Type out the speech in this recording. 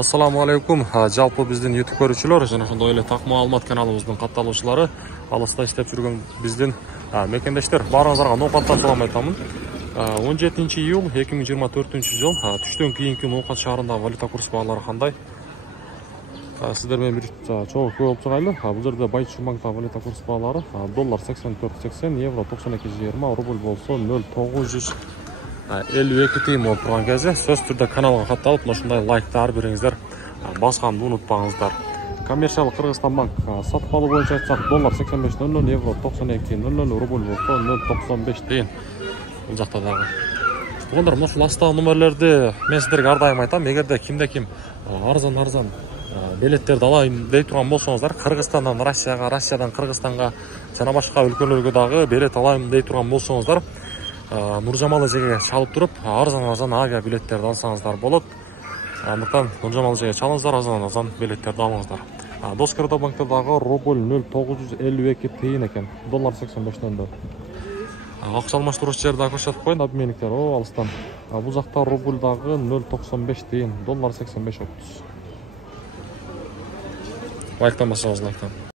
Assalamu алейкум. Жалпы биздин YouTube көрүүчүлөр жана ошондой эле Так маалымат каналыбыздын катталуучулары, алыста иштеп жүргөн биздин мекендештер баарыңыздарга ноокаттар салам айтамын. 17 июль 2024 жыл түштөн кийинки Ноокат шаарындагы валюта курс баалары кандай? Сиздер менен бир чогуу көрүп чыгайлы. Бул жерде Байчу банктагы валюта курс баалары доллар 84.80, евро 92.20, рубль болсо 0.952 тыйын болуп турган кезде сөз түрдө каналга катталып, ушундай лайкты ар бириңиздер басканды унутпаңыздар. Коммерциялык Кыргызстан банк сатып алуу боюнча айтсак, доллар 85.00, евро 92.00, рубль болсо 0.95 тыйын. Бул жакта дагы. Туугандар, ушул астагы номерлерди мен сиздерге ар дайым айтам. Эгерде кимде ким арзан билеттерди алайын дей турган болсоңуздар, Кыргызстандан Россияга, Россиядан Кыргызстанга жана башка өлкөлөргө дагы билет алайын дей турган болсоңуздар, Нуржамал эжеге чалып туруп, арзан авиа билеттерди алсаңыздар болот. Андыктан Нуржамал эжеге чалыңыздар, арзан билеттерди алыңыздар. Доскордо банкта дагы рубль 0.952 тыйын экен, доллар 85.00. Акча алмаштыруучу жерди көрсөтүп коеюн, обменниктер алыстан. Бул жакта рубль дагы 0.95 тыйын, доллар 85.30. Лайктан басыңыз, лайктан.